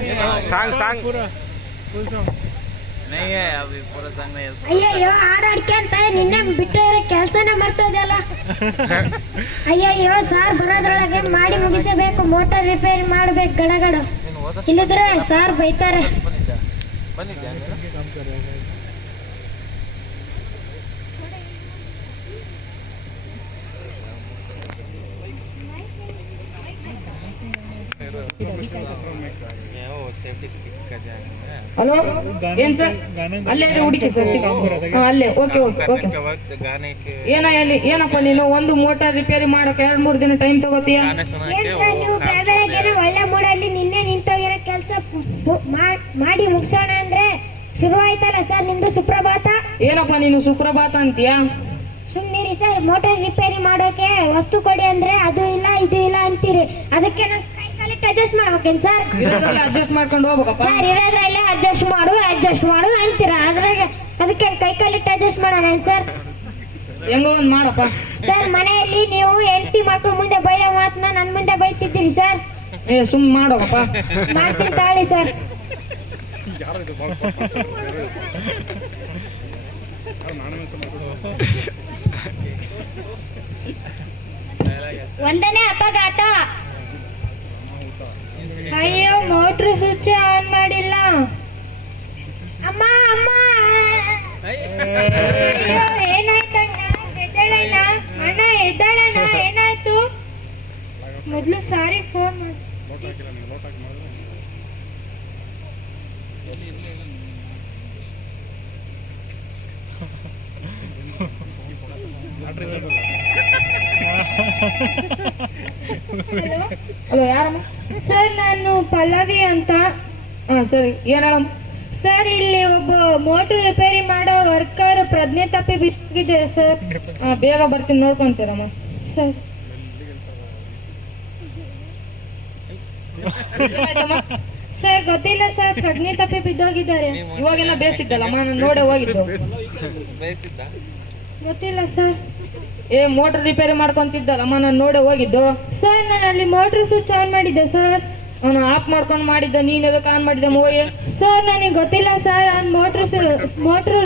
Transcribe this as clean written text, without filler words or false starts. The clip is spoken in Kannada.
सांग पूरा फुल सॉन्ग नहीं है अभी पूरा संग नहीं है ಅಯ್ಯಯ್ಯೋ ಹಾಡಾಡ್ಕೊಂತ ನಿನ್ನೆ ಬಿಟ್ಟು ಕೆಲಸನ ಮಾಡ್ತೋದಲ್ಲ ಅಯ್ಯಯ್ಯೋ ಸಾರ್ ಬರೋದ್ರೊಳಗೆ ಮಾಡಿ ಮುಗಿಸಬೇಕು ಮೋಟಾರ್ ರಿಪೇರಿ ಮಾಡ್ಬೇಕು ಗಡಗಡ ಇಲ್ಲಿದ್ರೆ ಸಾರ್ ಬೈತಾರೆ सेफ्टी स्टिक का जाएंगे ಹಲೋ ಏನ್ ಸರ್ ಅಲ್ಲೇ ಹುಡುಕಿ ಸರ್ ಅಲ್ಲೇ ಓಕೆ ಓಕೆ ಓಕೆ वक्त गाने के ಏನಪ್ಪ ನೀನು ಒಂದು ಮೋಟಾರ್ ರಿಪೇರಿ ಮಾಡಕ್ಕೆ 2-3 ದಿನ ಟೈಮ್ ತಗೋತೀಯ गाने सुना के ಏನ್ वो ನೀವು काम ಬೆಳಗ್ಗೆ ಒಳ್ಳೆ ಮೂಡಲ್ಲಿ ನಿನ್ನೆ ನಿಂತೋಗಿರೋ ಕೆಲಸ ಮಾಡಿ ಮುಗಿಸೋಣ ಅಂದ್ರೆ ಶುರು ಆಯ್ತಲ್ಲ ಸರ್ ನಿಮ್ದು ಸುಪ್ರಭಾತ ಏನಪ್ಪ ನೀನು ಸುಪ್ರಭಾತ ಅಂತೀಯಾ ಸುಮ್ಮನಿರಿ ಸರ್ ಮೋಟಾರ್ ರಿಪೇರಿ ಮಾಡೋಕೆ ವಸ್ತು ಕೊಡಿ ಅಂದ್ರೆ ಅದು ಇಲ್ಲ ಇದು ಇಲ್ಲ ಅಂತೀರಿ ಅದಕ್ಕೆ ನಾನು ಕೈ ಕಾಲಿಟ್ಟು ಅಡ್ಜಸ್ಟ್ ಮಾಡ್ಬೇಕೇನು ಸರ್ ಇದರಲ್ಲಿ ಅಡ್ಜಸ್ಟ್ ಮಾಡ್ಕೊಂಡು ಹೋಗ್ಬೇಕಪ್ಪ ಸರ್ ಇರೋದ್ರಲ್ಲೇ ಅಡ್ಜಸ್ಟ್ ಮಾಡು ಅಂತೀರಾ ಅದ್ರಾಗ ಅದಕ್ಕೆ ಕೈ ಕಾಲಿಟ್ಟು ಅಡ್ಜಸ್ಟ್ ಮಾಡೋಣ ಸರ್ ಹೆಂಗೋ ಒಂದು ಮಾಡಪ್ಪ ಸರ್ ಮನೆಯಲ್ಲಿ ನೀವು ಹೆಂಡತಿ ಮಕ್ಕಳು ಮುಂದೆ ಬೈಯೋ ಮಾತನ್ನ ನನ್ನ ಮುಂದೆ ಬೈತಿದ್ದೀರಿ ಸರ್ ಸುಮ್ ಮಾಡೋಗಪ್ಪ ಮಾಡ್ತೀನಿ ತಾಳಿ ಸರ್ ಒಂದನೇ ಅಪಘಾತ ಅಯ್ಯೋ ಮೋಟ್ರ್ ಸ್ವಿಚ್ ಆನ್ ಮಾಡಿಲ್ಲ ಅಮ್ಮ ಅಮ್ಮ ಅಯ್ಯೋ ಏನಾಯ್ತಣ್ಣ ಎದ್ದೇಳಣ್ಣ ಅಣ್ಣ ಎದ್ದೇಳಣ್ಣ ಏನಾಯ್ತು ಮೊದ್ಲು ಸಾರಿ ಫೋನ್ ಮಾಡಿ ಹಲೋ ಯಾರಮ್ಮ ಸರ್ ನಾನು ಪಲ್ಲವಿ ಅಂತ ಸರಿ ಏನ್ ಹೇಳಮ್ಮ ಸರ್ ಇಲ್ಲಿ ಒಬ್ಬ ಮೋಟರ್ ರಿಪೇರಿ ಮಾಡೋ ವರ್ಕರ್ ಪ್ರಜ್ಞೆ ತಪ್ಪಿ ಬಿದ್ದಿದೆ ಸರ್ ಬೇಗ ಬರ್ತೀನಿ ನೋಡ್ಕೊಂತೀರಮ್ಮ ಸರ್ ಸರ್ ಗೊತ್ತಿಲ್ಲ ಸರ್ ಪ್ರಜ್ಞೆ ತಪ್ಪಿ ಬಿದ್ದೋಗಿದ್ದಾರೆ ಇವಾಗೆಲ್ಲ ಬೇಸಿದ್ದಲ್ಲಮ್ಮ ನಾನು ನೋಡೇ ಹೋಗಿದ್ದು ಬೇಸಿದ್ದ ಗೊತ್ತಿಲ್ಲ ಸರ್ ಮೋಟರ್ ರಿಪೇರಿ ಮಾಡ್ಕೊಂತಿದ್ದಲ್ಲಮ್ಮ ನಾನು ನೋಡೇ ಹೋಗಿದ್ದು ಸರ್ ನಾನು ಅಲ್ಲಿ ಮೋಟರ್ ಸ್ವಿಚ್ ಆನ್ ಮಾಡಿದ್ದೆ ಸರ್ ಅವನು ಆಫ್ ಮಾಡ್ಕೊಂಡು ಮಾಡಿದ್ದ ನೀನ್ ಎದಕ್ಕೆ ಆನ್ ಮಾಡಿದ್ದೆ ಮೋಯೆ ಸರ್ ನನಗೆ ಗೊತ್ತಿಲ್ಲ ಸರ್ ಮೋಟರ್